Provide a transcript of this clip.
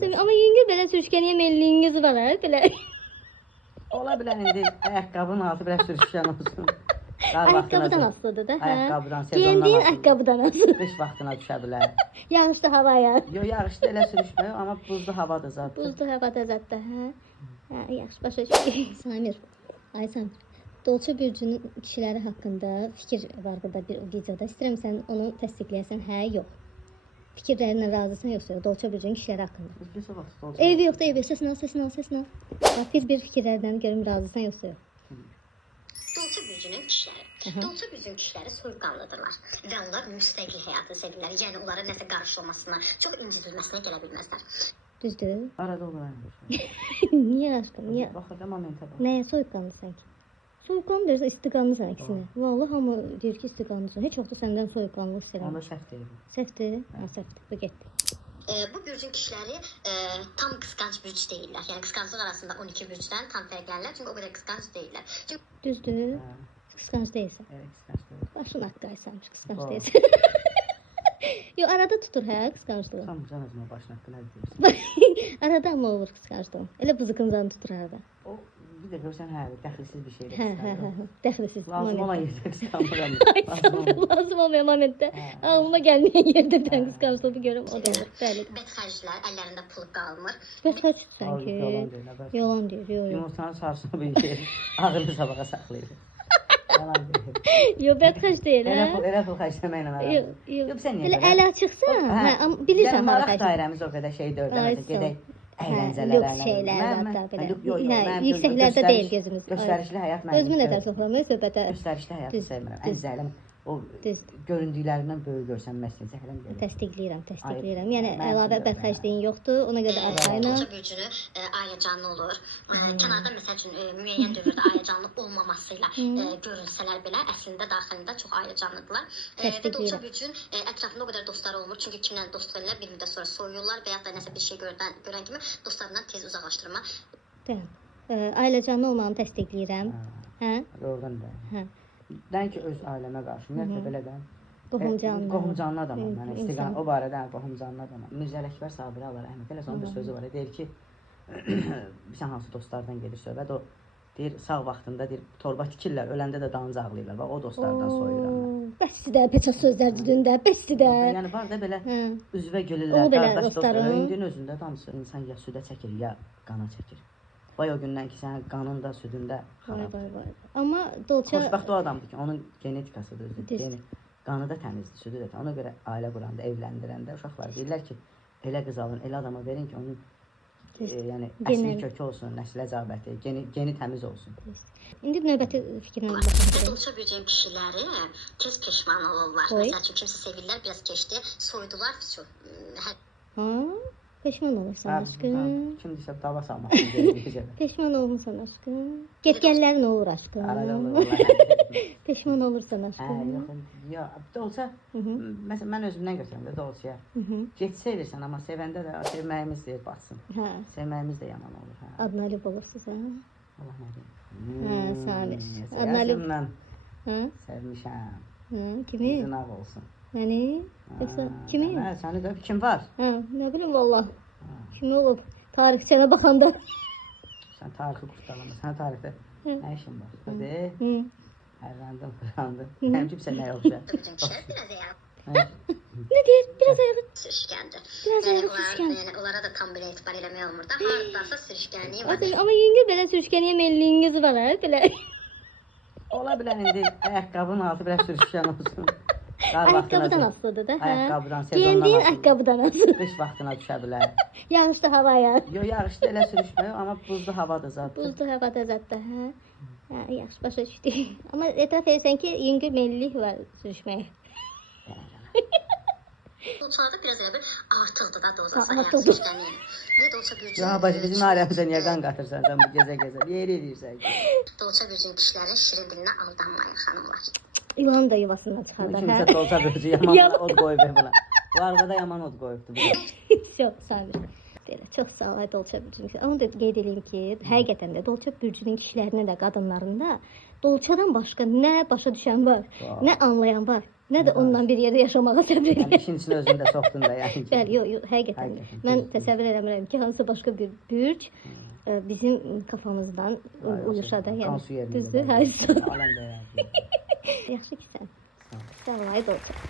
Amma yüngül belə sürüşkən yeməliyiniz var ha, belə. Ola bilər indi ayaqqabının altı biraz sürüşkən olsun. Ayaqqabıdan asılıdır da, hə? Ayaqqabıdan, sezondan Giyindiyin asılıdır. ayaqqabıdan asılıdır. Qış vaxtına düşə bilər. Yağışlı havaya. Yox, yağışda elə sürüşmür, amma buzlu havadır zaten. Buzlu havada zətdə, hə? Hə, yaxşı, başa düşdük. Samir, ay Samir. Dolça bürcünün kişiləri haqqında fikir var burada bir videoda. İstəyirəm sən onu təsdiqləyəsən, hə, yox. Fikirlərinlə razısan yoxsa yox, Dolça bürcünün kişiləri haqqında. Ev yoxdur, ev yox, səsini al. Bax, bir fikirlərdən görüm razısan yoxsa yox. Dolça bürcünün kişiləri. Dolça bürcünün kişiləri soyuqqanlıdırlar və onlar müstəqil həyatı sevirlər. Yəni onlara nəsə qarışılmasına, çox incizilməsinə gələ bilməzlər. Düzdür? Arada olaram. Niyə aşkım, niyə? Baxırda momentə bax. Nəyə soyuqqanlısan ki? Soyuqqanlı deyirsə istiqanlısan əksinə. Vallahi hamı deyir ki istiqanlısan. Heç vaxt səndən soyuqqanlıq istəyirəm. Onda səhv deyil. Səhvdir? Hə, səhvdir. Bu getdi. Bu bürcün kişiləri tam qısqanc bürc deyirlər. Yəni qısqanclıq arasında 12 bürcdən tam fərqlənirlər. Çünki o qədər qısqanc deyirlər. Düzdür? Qısqanc deyilsən. Evet, qısqanc deyil. Başın haqqaysan, qısqanc deyilsən. Yo, arada tutur hə qısqanclığı. Tam can özümə başın haqqı nə deyirsən? Arada mı olur qısqanclığın? Elə buzıqıncanı tutur arada. O bir də görsən hə, dəxilsiz bir şeydir. Hə. Dəxilsiz. Lazım olan yerdə qısqanmıram. Lazım olmayan momentdə ağlıma gəlməyən yerdə sən qısqanclığı görüm, o da olur. Bəli. Bədxərclər əllərində pul qalmır. Bədxərcsən ki. Yalan deyir, yox. Yumurtanın sarısını bir şey ağırlı sabağa saxlayır. Yalan deyir. Yo, bədxərc deyil, hə? Elə pul xərcləməklə əlavə. Yox, sən niyə? Elə əl açıqsan, hə, bilirsən maraq dairəmiz o qədər şey deyil. Məsələn, gedək əyləncələrə. Lüks şeylər, hətta belə. Yüksəklərdə deyil gözümüz. Göstərişli həyat mənim. Özümü nədən soxlamayı söhbətə. Göstərişli həyatı sevmirəm. Əzizlərim, o göründüklərindən böyük görsən məsələn zəhləm gəlir. Təsdiqləyirəm. Yəni əlavə bədxərcliyin yoxdur. Ona görə arxayına. Dolça bürcünü ayəcanlı olur. Kənarda məsəl üçün müəyyən dövrdə ayəcanlı olmamasıyla görünsələr belə əslində daxilində çox ayəcanlıdırlar. Və dolça bürcün ətrafında o qədər dostları olmur. Çünki kimlə dostluq edirlər bir müddət sonra soyuyurlar və ya da nəsə bir şey görən kimi dostlarından tez uzaqlaşdırma. Ailəcanlı olmağını təsdiqləyirəm. Hə? Doğrudan da. Hə. Dən ki öz ailəmə qarşı, ümumiyyətlə belə də. Qohumcanlı adamam mən. İstiqamət o barədə qohumcanlı adamam. Mirzə Ələkbər Sabiri Allah rəhmət eləsin, onun bir sözü var. Deyir ki, sən hansı dostlardan gedir söhbət, o deyir sağ vaxtında deyir torba tikirlər, öləndə də danıcı ağlayırlar. Bax o dostlardan soyuram mən. Bəsdir də, peçə sözlər düdündə, bəsdir də. Yəni var da belə üzvə gülürlər, qardaş dostlar. İndinin özündə danışır, insan ya südə çəkir, ya qana çəkir. Vay o gündən ki, sənin qanın da, südün də xarabdır. Amma Dolça... Xoşbəxt o adamdır ki, onun genetikasıdır özü. Qanı da təmizdir, südü də. Ona görə ailə quranda, evləndirəndə uşaqlar deyirlər ki, elə qız alın, elə adama verin ki, onun əsli kökü olsun, nəslə cəbəti, geni təmiz olsun. İndi növbəti fikrinə baxın. Dolça bürcün kişiləri tez peşman olurlar. Məsəl üçün kimsə sevirlər, biraz keçdi, soydular. Peşman olursan aşkım. Kimdirsə dava salmaq üçün. Peşman olursan aşkım. Get-gəllərin olur aşkım. Arada olur. Peşman olursan aşkım. Ya, Dolça, məsələn, mən özümdən götürəm də Dolçaya. Get sevirsən, amma sevəndə də sevməyimiz deyir, batsın. Sevməyimiz də yaman olur. Adına Alib olursunuz, hə? Allah nə deyim. Samir. Adına Alib. Sevmişəm. Kimi? Zınaq olsun. Məni? Yoxsa kimi? Səni də kim var? Nə bilim valla. Kimi olub? Tarixçənə baxanda. Sən tarixi qurtalamı. Sən tarixdə nə işin var? Hadi. Hərrandım, hərrandım. Mənim kimsə nə olacaq? Ne deyir? Biraz ayağı sürüşkəndir. Biraz ayağı sürüşkən. Yəni onlara da tam bir etibar eləmək olmur da. Hardasa sürüşkənliyi var. Amma yüngül belə sürüşkən yeməliyiniz var ha, belə. Ola bilər indi ayaqqabının altı biraz sürüşkən olsun. Ayaqqabıdan asılıdır da, hə? Ayaqqabıdan, sezondan Giyindiyin ayaqqabıdan asılıdır. Qış vaxtına düşə bilər. Yağışlı havaya. Yox, yağışda elə sürüşmür, amma buzlu havadır zaten. Buzlu havada zətdə, hə? Yaxşı, başa düşdük. Amma etiraf edirsən ki, yüngül meyillilik var sürüşməyə. Dolçalarda biraz elə bir artıqdır da dozası həyat sürüşkənliyi. Və Dolça bürcün... Ya, bacı, bizim ailəmizə niyə qan qatırsan, sən bu gəzə-gəzə, yeri edirsən ki. Dolça bürcün kişiləri şirin dilinə aldanmayın xanımlar. İlan da yuvasından çıxardır, hə? Kimsə Dolça bürcü yaman od qoyub buna. Bu arada yaman od qoyubdur bu. Çox Samir. Belə, çox sağ ol Dolça bürcünün. Onu da qeyd edeyim ki, həqiqətən də Dolça bürcünün kişilərində də, qadınlarında Dolçadan başqa nə başa düşən var, nə anlayan var. Nədir onunla bir yerdə yaşamağa səbr Yəni edir? işin içində özünü də soxdun da yəni. Bəli, yox, həqiqətən. Həqiqətən, Mən düzdür. təsəvvür eləmirəm ki, hansısa başqa bir bürc bizim kafamızdan uyuşa da, yəni. Qansu yerində. Düzdür, hər şey. Aləmdə yəni. Yaxşı ki sən. Sağ ol, ay docuk.